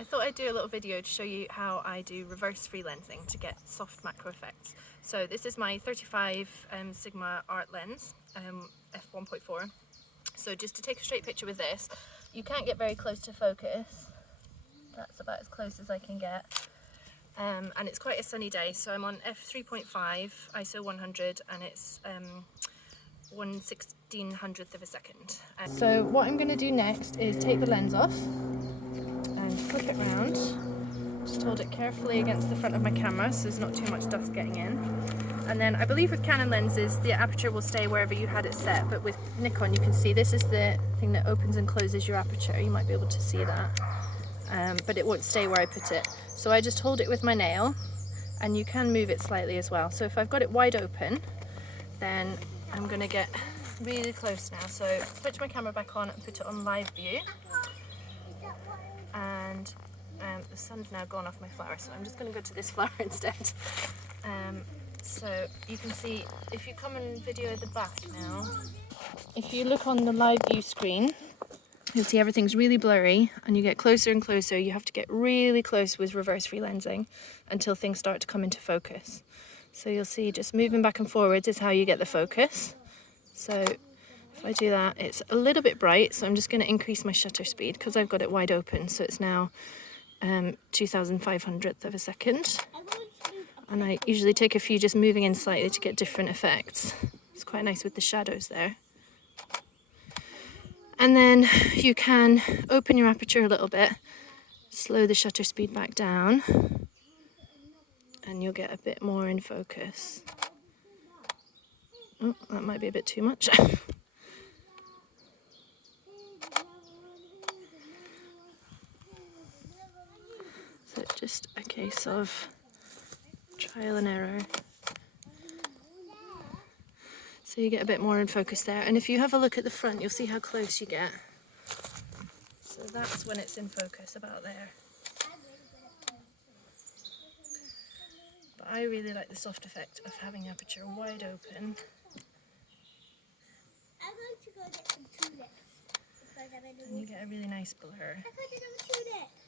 I thought I'd do a little video to show you how I do reverse free lensing to get soft macro effects. So this is my 35 Sigma art lens, f1.4. So just to take a straight picture with this, you can't get very close to focus. That's about as close as I can get. And it's quite a sunny day, so I'm on f3.5 ISO 100 and it's 1/1600th of a second. So what I'm going to do next is take the lens off and flip it round. Just hold it carefully against the front of my camera so there's not too much dust getting in. And then I believe with Canon lenses the aperture will stay wherever you had it set, but with Nikon you can see this is the thing that opens and closes your aperture. You might be able to see that, but it won't stay where I put it. So I just hold it with my nail, and you can move it slightly as well. So if I've got it wide open, then I'm going to get really close now. So switch my camera back on and put it on live view. And the sun's now gone off my flower, so I'm just going to go to this flower instead. So you can see, if you come and video the back now, if you look on the live view screen, you'll see everything's really blurry, and you get closer and closer. You have to get really close with reverse free lensing until things start to come into focus. So you'll see just moving back and forwards is how you get the focus. So if I do that, it's a little bit bright, so I'm just going to increase my shutter speed because I've got it wide open, so it's now 2500th of a second. And I usually take a few just moving in slightly to get different effects. It's quite nice with the shadows there. And then you can open your aperture a little bit, slow the shutter speed back down, and you'll get a bit more in focus. Oh, that might be a bit too much. So it's just a case of trial and error. So you get a bit more in focus there, and if you have a look at the front you'll see how close you get. So that's when it's in focus, about there. But I really like the soft effect of having the aperture wide open. I'm going to go get some tulips. And you get a really nice blur. I got some tulips.